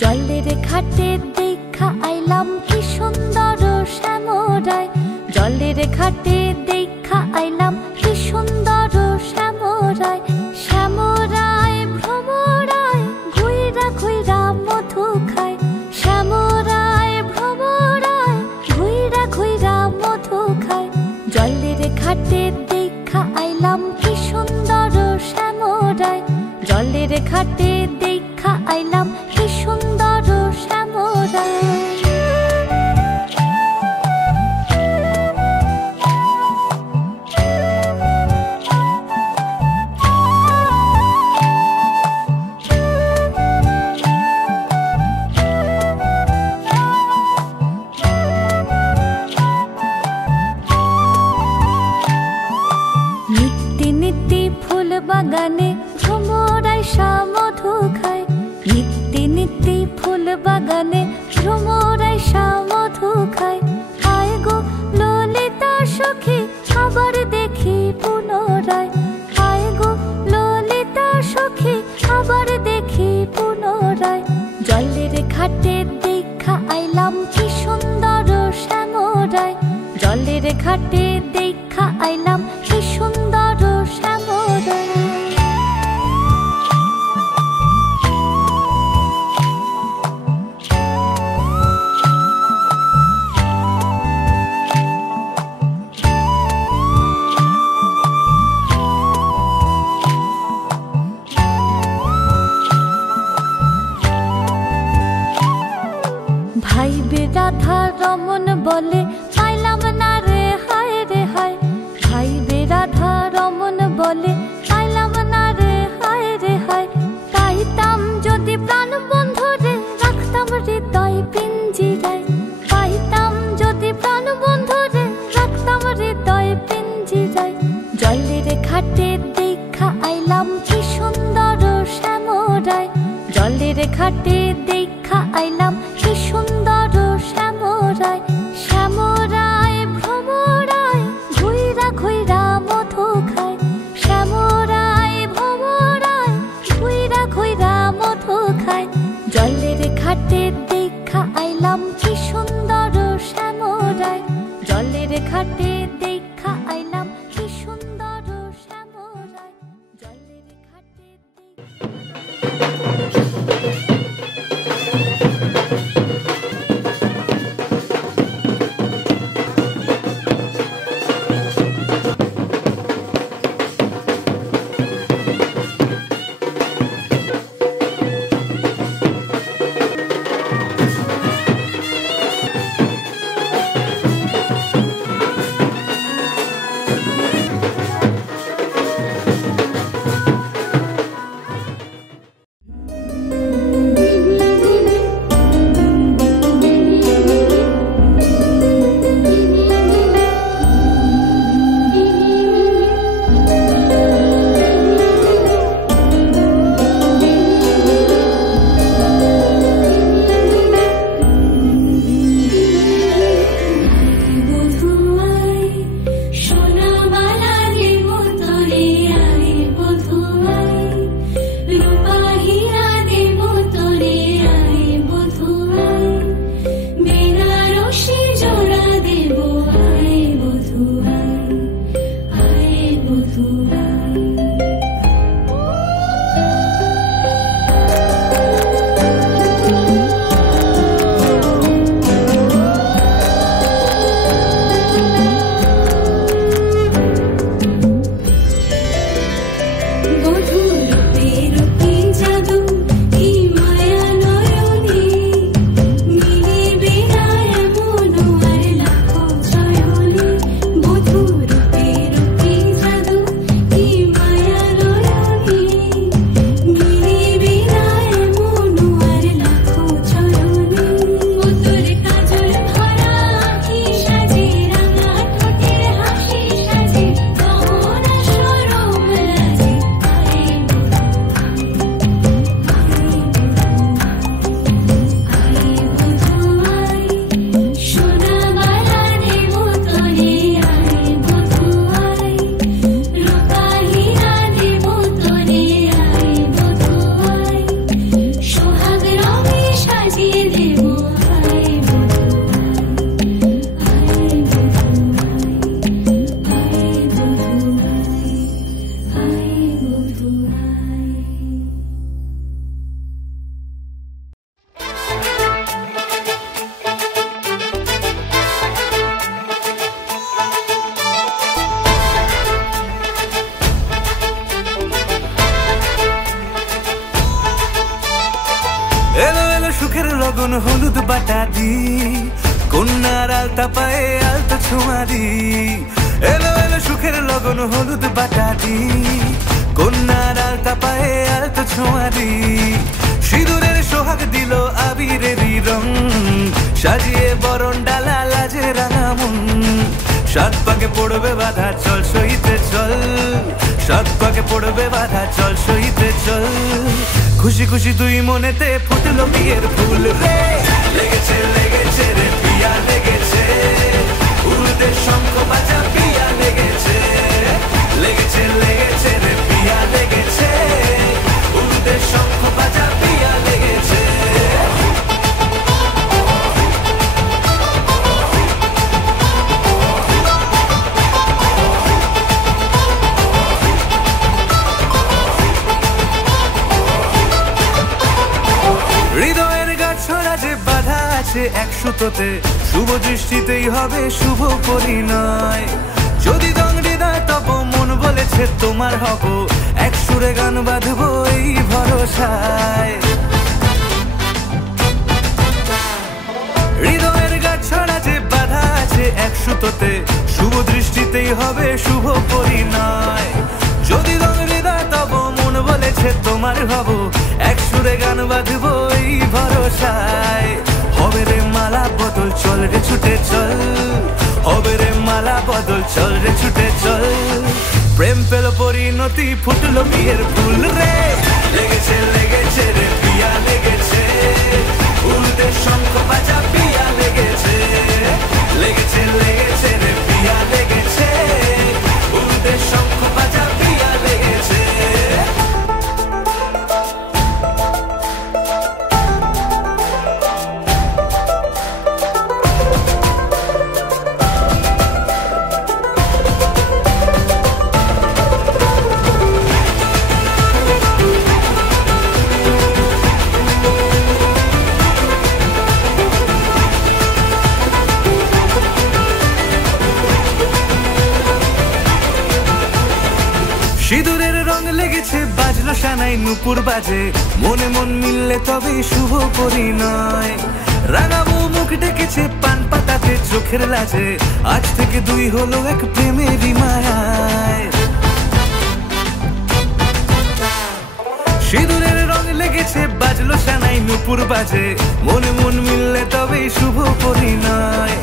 জলের ঘাটে দেখা আইলাম কি সুন্দর শ্যামরায়, জলের ঘাটে দেখা আইলাম কি সুন্দর শ্যামরায়। শ্যামরায় ভ্রমরায় ঘুইরা ঘুইরা মধু খায়, শ্যামরায় ভ্রমরায় ঘুইরা ঘুইরা মধু খায়। জলের ঘাটে দেখা আইলাম কি সুন্দর শ্যামরায়, জলের ঘাটে দেখা আইলাম কি সুন্দর শ্যামরায়। নিত্যি নিত্যি ফুল বাগানে ভ্রমরায় মধু খায়, নিত্যি নিত্যি ফুল বাগানে ভ্রমরায় মধু খায়। আয় গো ললিতা সখী আবার দেখি পুনরায়, আয় গো ললিতা সখী আবার দেখি পুনরায়। জলের ঘাটে দেখা আইলাম কি সুন্দর শ্যামরায়, জলের ঘাটে দেখা আইলাম কি সুন্দর শ্যামরায়। ভাইবে রাধা রমন বলে পাইলাম না রে হায় রে হায়, ভাইবে রাধা রমন বলে পাইলাম না রে হায় রে হায়। পাইতাম যদি প্রাণ বন্ধু রে রাখতাম হৃদয় পিঞ্জিরায়, পাইতাম যদি প্রাণ বন্ধু রে রাখতাম হৃদয় পিঞ্জিরায়। জলের ঘাটে দেখা আইলাম কি সুন্দর শ্যামরায়, জলের ঘাটে দেখা আইলাম কি সুন্দর শ্যামরায়। শ্যামরায় ভ্রমরায় ঘুইরা ঘুইরা মধু খায়, শ্যামরায় ভ্রমরায় ঘুইরা ঘুইরা মধু খায়। জলের ঘাটে দেখা আইলাম কি সুন্দর শ্যামরায়, জলের ঘাটে দেখা আইলাম কি সুন্দর শ্যামরায়, জলের ঘাটে। এলো এলো সুখের লগন হলুদ বাটা দি, কন্যার আলতা পায়ে আলতা ছোঁয়া দি। এলো এলো সুখের লগন হলুদ বাটা দি, কন্যার আলতা পায়ে আলতা ছোঁয়া দি। সিঁদুরের সোহাগ দিল আবিরেরই রং, সাজিয়ে বরণ ডালা লাজে রাঙা মন। সাত পাকে পড়বে বাধা চল সইতে চল, সাত পাকে পড়বে বাধা চল সইতে চল। খুশি খুশি দুই মনেতে ফুটলো বিয়ের ফুল রে, লেগেছে লেগেছে রে পিয়া লেগেছে, উড়তে শঙ্খ বাজা পিয়া লেগেছে, লেগেছে লেগেছে রে পিয়া লেগেছে, উড়তে শঙ্খ বাজা পিয়া লেগেছে। হৃদয়ের গাছড়া যে বাধা আছে এক সুতোতে, শুভ দৃষ্টিতেই হবে শুভ পরিণয়। যদি দংড়ি দেয় তব মন বলেছে তোমার হব, এক সুরে গান বাঁধবো এই ভরসায়। হৃদয়ের গাছড়া যে বাধা আছে এক সুতোতে, শুভ দৃষ্টিতেই হবে শুভ পরিণয়। যদি দংড়ি দেয় তব মন বলেছে তোমার হব, এক সুরে গান বাঁধবো এই ভরসায়। হবে রে মালা বদল চল রে ছুটে চল, হবে রে মালা বদল চল রে ছুটে চল। প্রেম পেল পরিণতি ফুটলো বিয়ের ফুল রে, লেগেছে লেগেছে রে পিয়া লেগেছে, উড়তে শঙ্খ বাজা পিয়া লেগেছে, লেগেছে লেগেছে রে পিয়া লেগেছে, উড়তে শঙ্খ বাজা পিয়া লেগেছে। সিঁদুরের রং লেগেছে বাজলো সানাই নুপুর বাজে, মনে মন মিললে তবে শুভ পরিণয়। রাঙাবো মুখ ডেকেছে পান পাতাতে চোখের লাজে, আজ থেকে দুই হলো এক প্রেমেরই মায়ায়। সিঁদুরের রং লেগেছে বাজলো সানাই নুপুর বাজে, মনে মন মিললে তবে শুভ পরিণয়।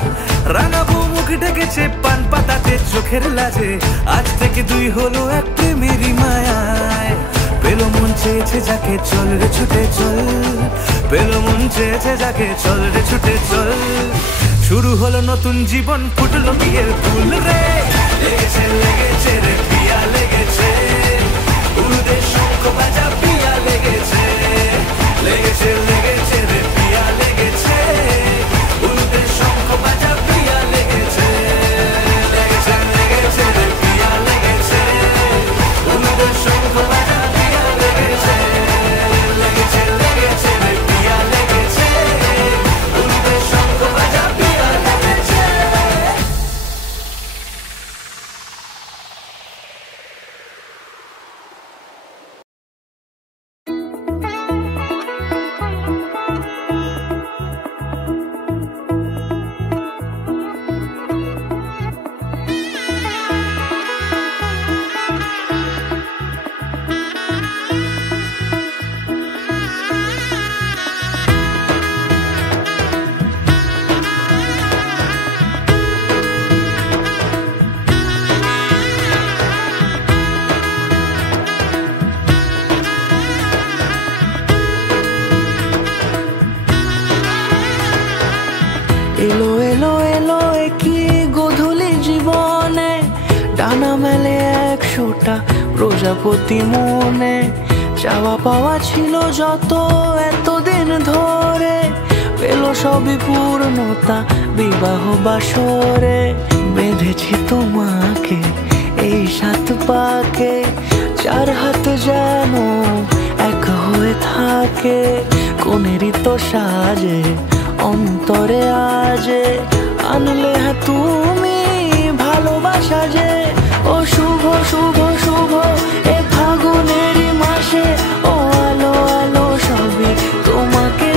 রাঙাবো মুখ ডেকেছে পান পাতাতে চোখের লাজে, আজ থেকে দুই হলো এক প্রেমেরই মায়ায়। পেলো মন চেয়েছে যাকে চল রে ছুটে চল, পেলো মন চেয়েছে যাকে চল রে ছুটে চল। শুরু হলো নতুন জীবন ফুটলো বিয়ের ফুল রে, লেগেছে লেগেছে রে পিয়া লেগেছে, উড়তে শঙ্খ বাজা পিয়া লেগেছে, লেগেছে লেগেছে রে পিয়া লেগেছে, উড়তে শঙ্খ বাজা পিয়া লেগেছে, লেগেছে লেগেছে রে পিয়া লেগেছে, উড়তে শঙ্খ বাজা পিয়া লেগেছে, লেগেছে লেগেছে রে পিয়া লেগেছে, উড়তে শঙ্খ বাজা পিয়া লেগেছে। এলো এলো এলো কি গোধূলি জীবনে, ডানা মেলে 100টা প্রজাপতি মনে। চাওয়া পাওয়া ছিল যত এতদিন ধরে, পেল সবই পূর্ণতা বিবাহ বাসরে। বেঁধেছি তোমাকে এই 7 পাকে, 4 হাত যেন এক হয়ে থাকে। কোনেরই তো সাজে অন্তরে আজে, আনলে তুমি ভালোবাসা যে। ও শুভ শুভ শুভ এ ফাগুনেরই মাসে, ও আলো আলো সবই তোমাকে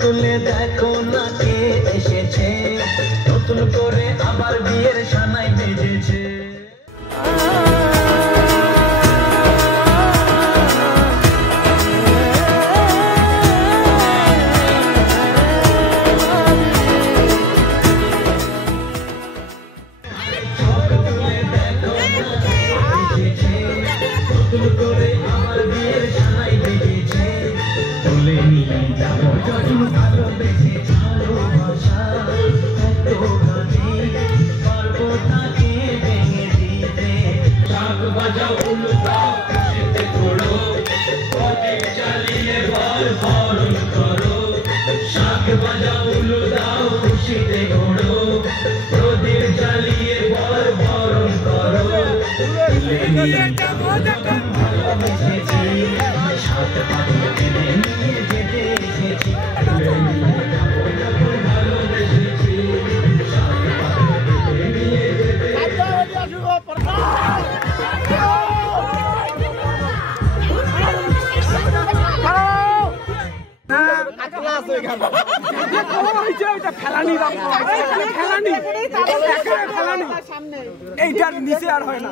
তুলে দেখো না কে এসেছে, নতুন করে আবার বিয়ের সানাই বেজেছে। এইটার নিচে আর হয় না।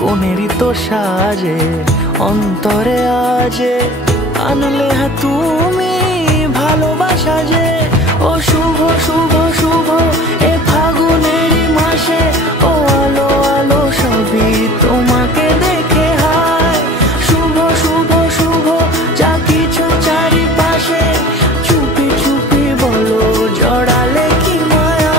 কোনেরই তো সাজে অন্তরে আজে আনলে হ্যাঁ তুমি ভালোবাসা যে। ও শুভ শুভ শুভ এ ফাগুনেরই মাসে, ও আলো আলো সবই তোমাকে দেখে হায়। শুভ শুভ শুভ যা কিছু চারিপাশে, চুপি চুপি বলো জড়ালে কি মায়া।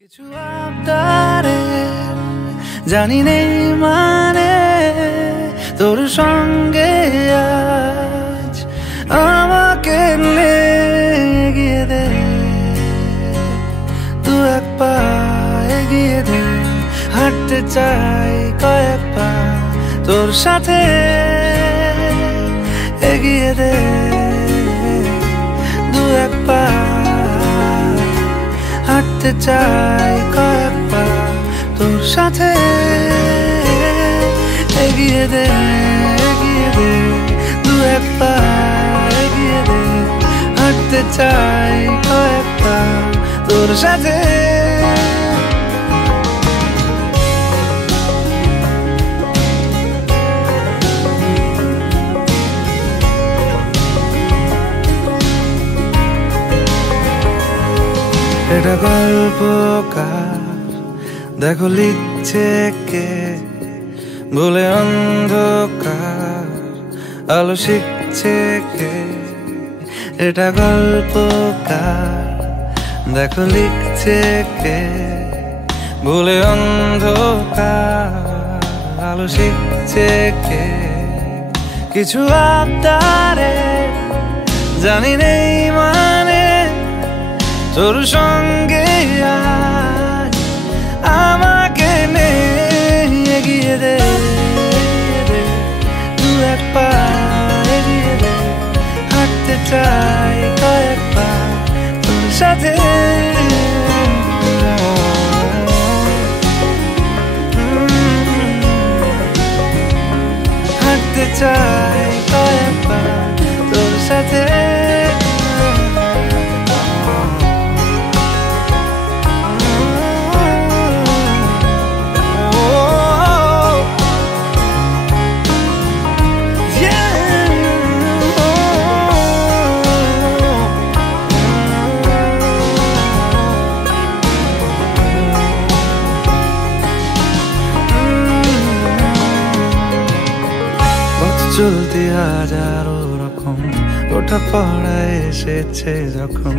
কিছু আবদারে জানি নেই মানে তোর সঙ্গে আজ আমাকে এগিয়ে দে, দু এক পা এগিয়ে দে। হাঁটতে চাই কয়েক পা তোর সাথে, এগিয়ে দে দু এক পা। হাঁটতে চাই কয়েক পা তোর সাথে, এগিয়ে দে দু এক পা এগিয়ে দে। হাঁটতে চাই কয়েক পা তোর সাথে। এটা গল্পকার দেখো লিখছে কে, বলে অন্ধকার আলো শিখছে কে। এটা গল্পকার দেখো লিখছে কে, বলে অন্ধকার আলো শিখছে কে। কিছু আবদারে জানি নেই মানে তোর সঙ্গে আজ আমাকে এগিয়ে দে দু এক পা এগিয়ে দে। হাঁটতে চাই কয়েক পা তোর সাথে। চাই কয়েকবার তোর সাথে চলতে হাজারো রকম ওঠা পড়া এসেছে যখন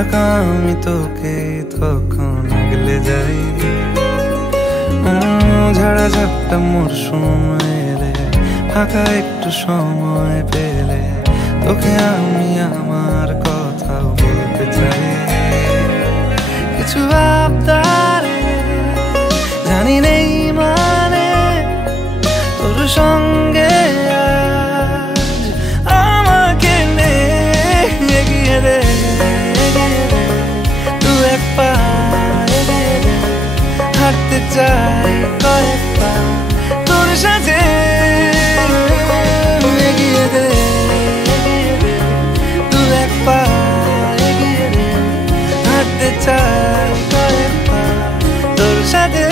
একা আমি তোকে তখন আগলে যাই ঝাড়া ঝাপটা মরশুম এলে ফাঁকা একটু সময় পেলে তোকে আমি আমার কথাও বলতে চাই কিছু আবদার জানি নেই মানে তোর সঙ্গে হাঁটতে চাই কয়েকবার তোর সাথে এগিয়ে দে তুই এক পা এগিয়ে দে হাঁটতে চাই কয়েকবার তোর সাথে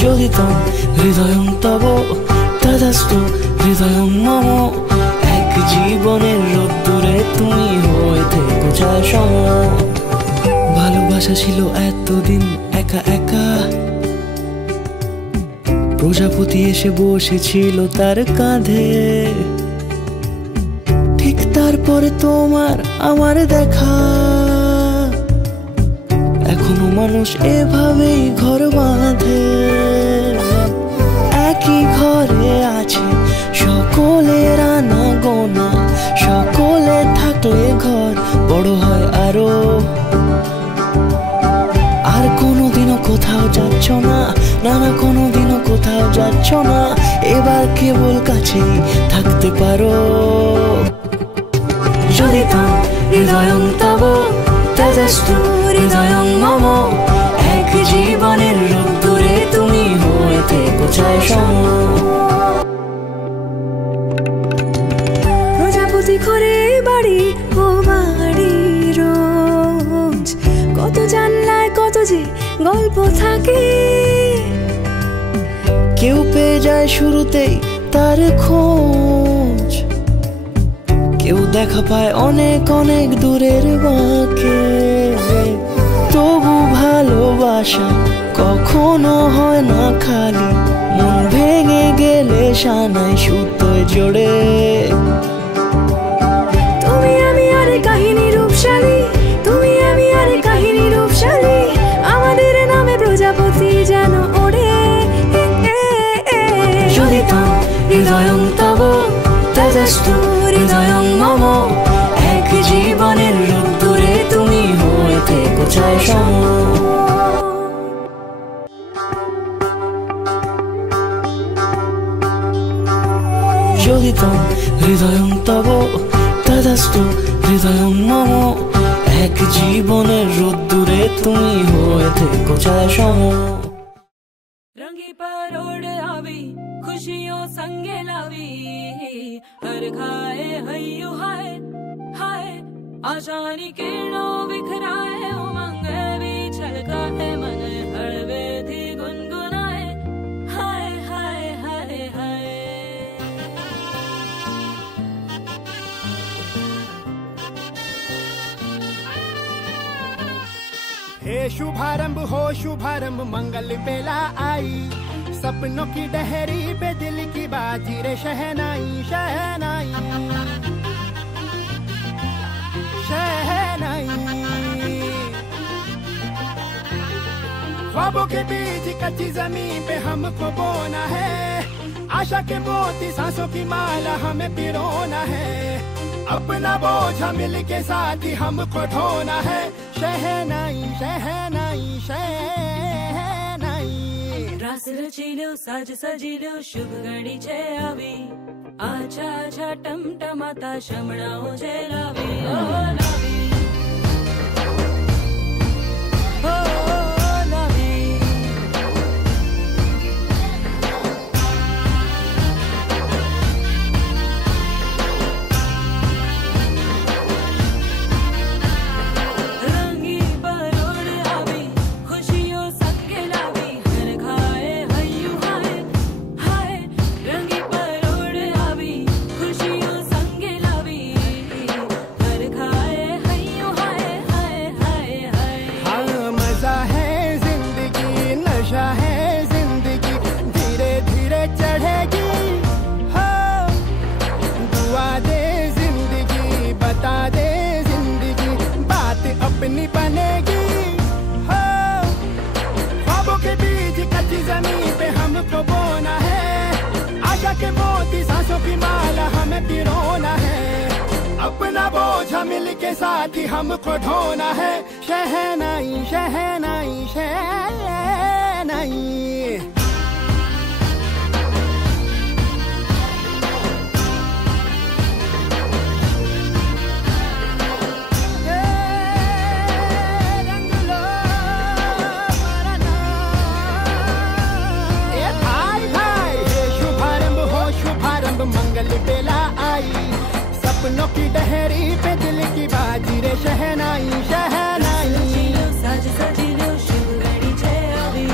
Joditam hridayam tavo tadastu hridayam mamo ek জীবনের রোদ্দুরে তুমি হয়ে থেকো যায় সম ভালোবাসা ছিল এতদিন একা একা প্রজাপতি এসে বসেছিল তার কাঁধে ঠিক তারপরে তোমার আমার দেখা এখনো মানুষ এভাবেই ঘর বাঁধে একই ঘরে আছে সকলের আনা গোনা সকলে থাকলে ঘর বড় হয় আরো আর কোনোদিনও কোথাও যাচ্ছ না না কোনোদিনও কোথাও যাচ্ছ না এবার কেবল কাছেই থাকতে পারো যদি তাম হৃদয়ং তব তদস্তু হৃদয়ং মম এক জীবনের রোদ্দুরে তুমি হয়ে থেকো চাই সম প্রজাপতি ঘরে বাড়ি ও বাড়ি রোজ কত জানলায় কত যে গল্প থাকে কেউ পেয়ে যায় শুরুতেই তার খোঁজ কেউ দেখা পায় অনেক অনেক দূরের বাঁকে তবু ভালোবাসা কখনো হয় না খালি মন ভেঙে গেলে সানাই সুতোয় জোড়ে তুমি আমি আরে কাহিনী রূপশালী তুমি আমি আরে কাহিনী রূপশালী আমাদের নামে প্রজাপতি যেন ওড়ে যদি তাম হৃদয়ং তব তদস্তু হৃদয়ং মম এক জীবনের রোদ্দুরে তুমি হয়ে থেকো চাই সম যদি তাম হৃদয়ং তব তদস্তু হৃদয়ং মম এক জীবনের রোদ্দুরে তুমি হয়ে থেকো চাই সম रंगी पर ओढ़ आवी खुशियों संगे लावी हर खाए हयू हाय हाय आशानी किरणों बिखराए उमंग भी छलकाए मन हड़वे थी गुनगुनाए हाय हाय हाय हाय हे शुभारंभ मंगल बेला आई सपनों की डहरी पे दिल की बाजी रे शहनाई शहनाई शहनाई ख्वाबों के बीच कच्ची जमीन पे हमको बोना है, आशा के मोती सांसों की माला हमें पिरोना है, अपना बोझ मिल के साथ ही हमको ढोना है। शहनाई शहनाई शहनाई रास रचिलो साज सजिलो शुभ घड़ी छे आवी, आछा आछा टमटमाता शमणाओ जे लावी, ओ लावी, ओ लावी। रंगी परोड़ आवी, खुशियों सबके लावी, हर खाए हय्यू हाय हाय। रंगी परोड़ आवी, खुशियों संगे लावी, हर खाए हय्यू हाय हाय हाय हाय। हाँ मजा है जिंदगी, नशा है जिंदगी, धीरे धीरे चढ़ेगी। हाँ दुआ दे जिंदगी, बता दे जिंदगी, बात अपनी बनेगी। हाँ ख्वाबों के बीच कच्ची जमीन पे हमको बोना है, आशा के मोती सांसों की माला हमें पिरोना है, अपना बोझ मिल के साथ ही हमको ढोना है। शहनाई शहनाई शहनाई रंग लो मरना। ए भाई भाई हे शुभारंभ हो शुभारंभ, मंगल बेला आई, सपनों की डहरी पे दिल की बाजी रे शहनाई शहनाई। रचिलो साज सजिलो शुभ घड़ी छे आवी,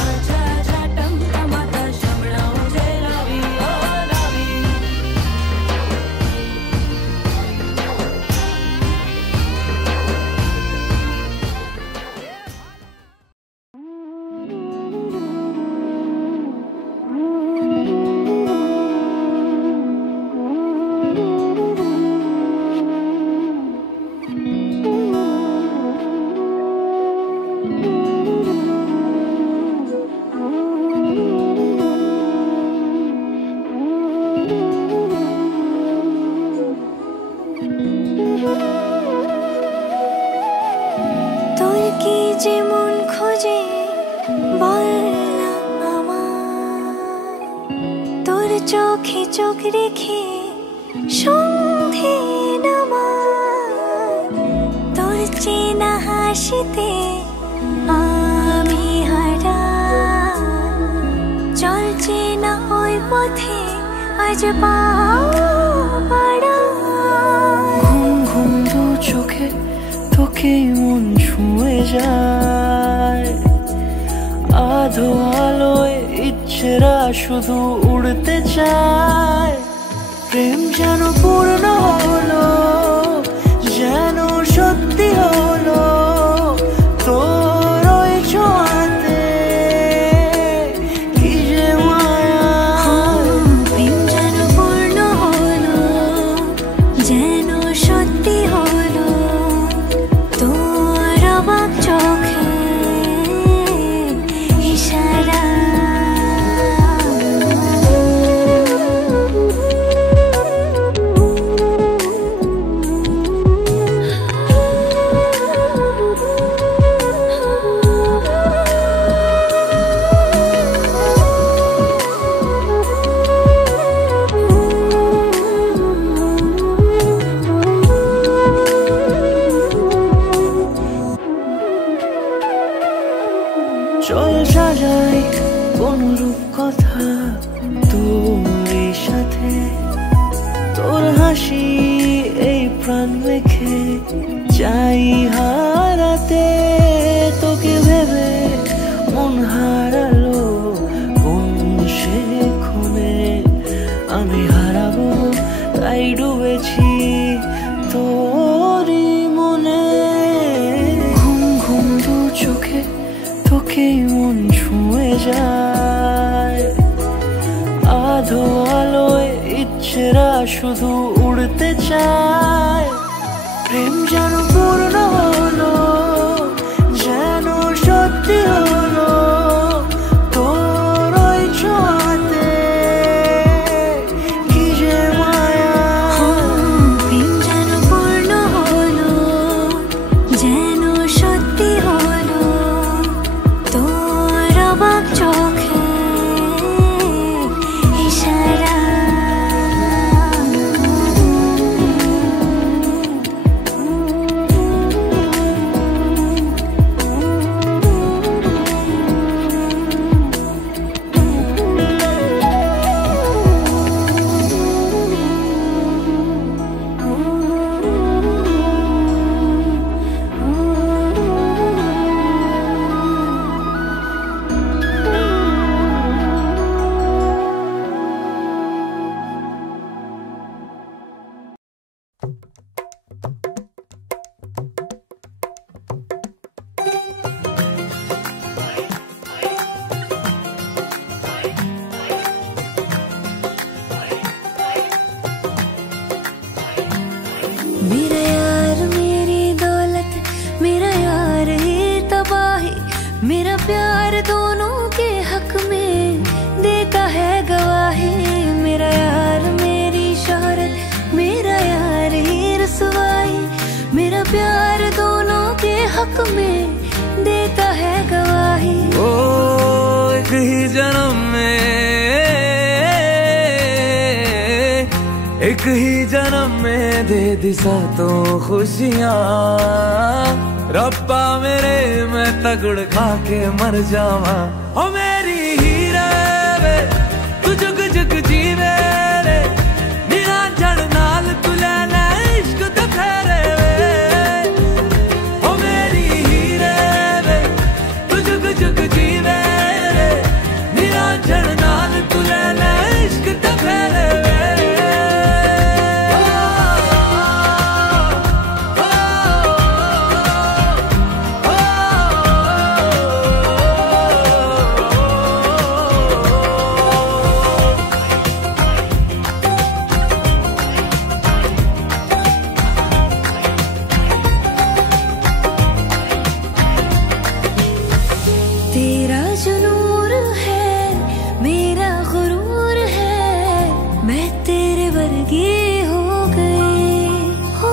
आछा आछा टमटमाता शमणाओ जे लावी, ओ लावी। তোর কি যে মন খোঁজে বল না আমায়, তোর চোখে চোখ রেখে সন্ধে নামায়, তোর চেনা হাসিতে আমি হারাই, চল চেনা ওই পথে আজ পা বাড়াই। ঘুম ঘুম দু চোখে তোকে মন ছুঁয়ে যায়, আধো আলোয় ইচ্ছেরা শুধু উড়তে চায়। প্রেম যেন পূর্ণ হলো, যেন সত্যি হলো, তোর ওই ছোঁয়াতে কি যে মায়া। প্রেম যেন পূর্ণ হলো, যেন সত্যি হলো, তোর অবাক চোখে ইশারা। চল সাজাই কোন রূপ কথা তোর সাথে, তোর হাসি এই প্রাণ মেখে চাই হারাতে। তোকে ভেবে মন হারালো কোন সে ক্ষণে, আমি হারাবো তাই ডুবেছি তোরই মনে। ঘুম ঘুম দু চোখে তোকে মন ছুঁয়ে যায়, আধো আলোয় ইচ্ছেরা শুধু উড়তে চায়। প্রেম যেন পূর্ণ হলো, যেন সত্যি হলো, हक में देता है गवाही। ओ एक ही जन्म में, एक ही जन्म में दे दी सातों खुशियाँ। रब्बा मेरे मैं तगड़ खा के मर जावा। ओ मेरी हीरे वे तू जुग जुग जीवे रे, निरंजन नाल तू ले ले इश्क ते फेरे वे। ओ मेरी हीरे वे तू जुग जुग जीवे रे, निरंजन नाल तू ले ले इश्क ते फेरे वे। तेरा जो नूर है मेरा गुरूर है, मैं तेरे वर्गी हो गई हो।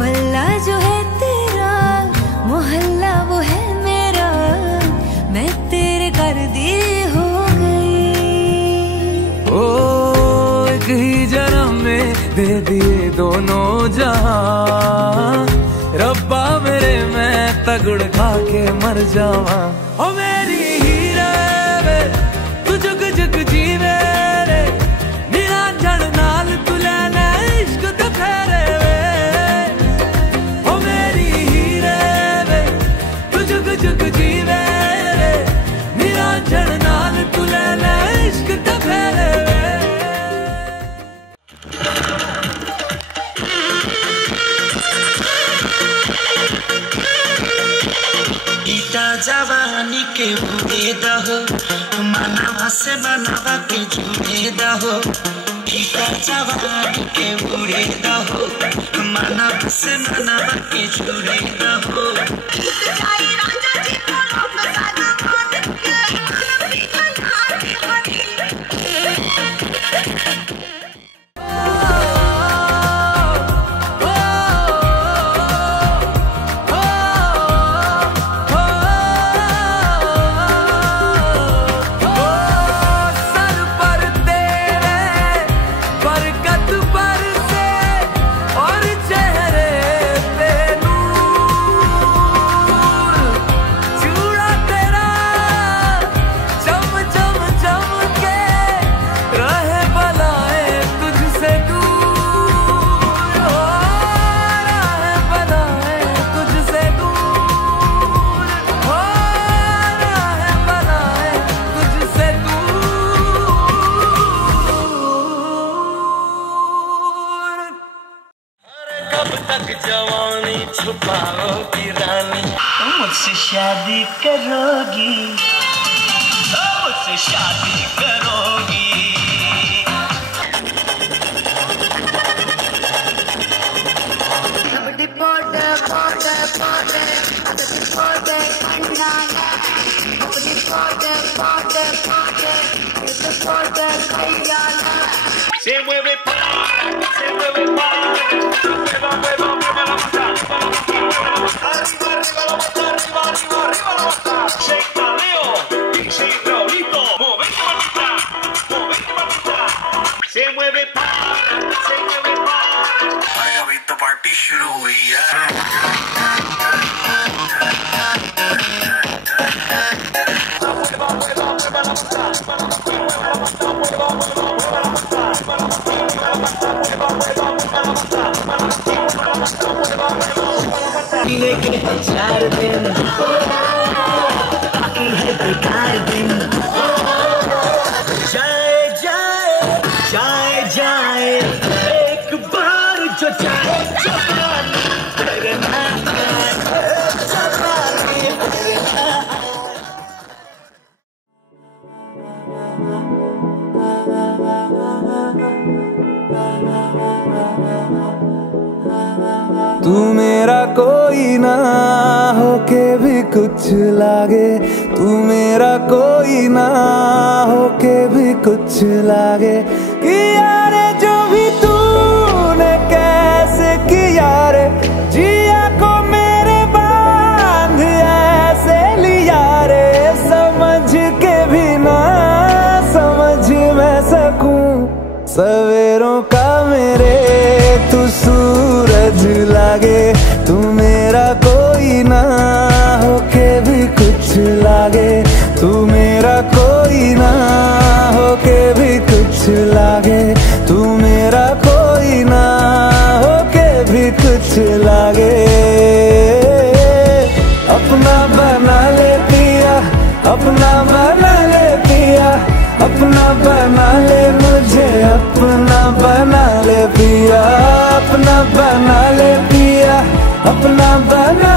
पल्ला जो है तेरा मोहल्ला वो है मेरा, मैं तेरे कर दी हो गई। ओ एक ही जन्म में दे दिए दोनों जहां। रब्बा मेरे मैं तगड़ खा के मर जावा। ओ मेरी हीरे वे तू जुग जुग जीवे रे, निरंजन नाल तू ले ले इश्क ते फेरे वे। ओ मेरी हीरे वे तू जुग जुग जीवे रे, निरंजन नाल तू ले ले इश्क ते फेरे वे। जवानी के उड़े दहो, मनावा से मनावा के जुड़े दहो। गीता जवानी के उड़े दहो, मनावा से मनावा के जुड़े दहो। जवानी छुपाओगी रानी, मुझसे शादी करोगी, मुझसे शादी करोगी। Se mueve para, se mueve para. Se mueve para, se mueve para। अभी तो पार्टी शुरू हुई है। लेके 4 दिन बाकी है बेकार दिन। जाए जाए जाए जाए एक बार जो जाए जवानी करना जवानी करना। तू मेरा कोई ना होके भी कुछ लागे, तू मेरा कोई ना होके भी कुछ लागे। किया रे जो भी तूने कैसे किया रे, जिया को मेरे सवेरों का मेरे तू सूरज लागे, तू मेरा कोई ना होके भी कुछ लागे, तू मेरा कोई ना होके भी कुछ लागे, तू मेरा कोई ना होके भी कुछ लागे। अपना बना ले पिया, अपना बना ले पिया, अपना बना ले मुझे, अपना बना ले पिया, अपना बना ले पिया, अपना बना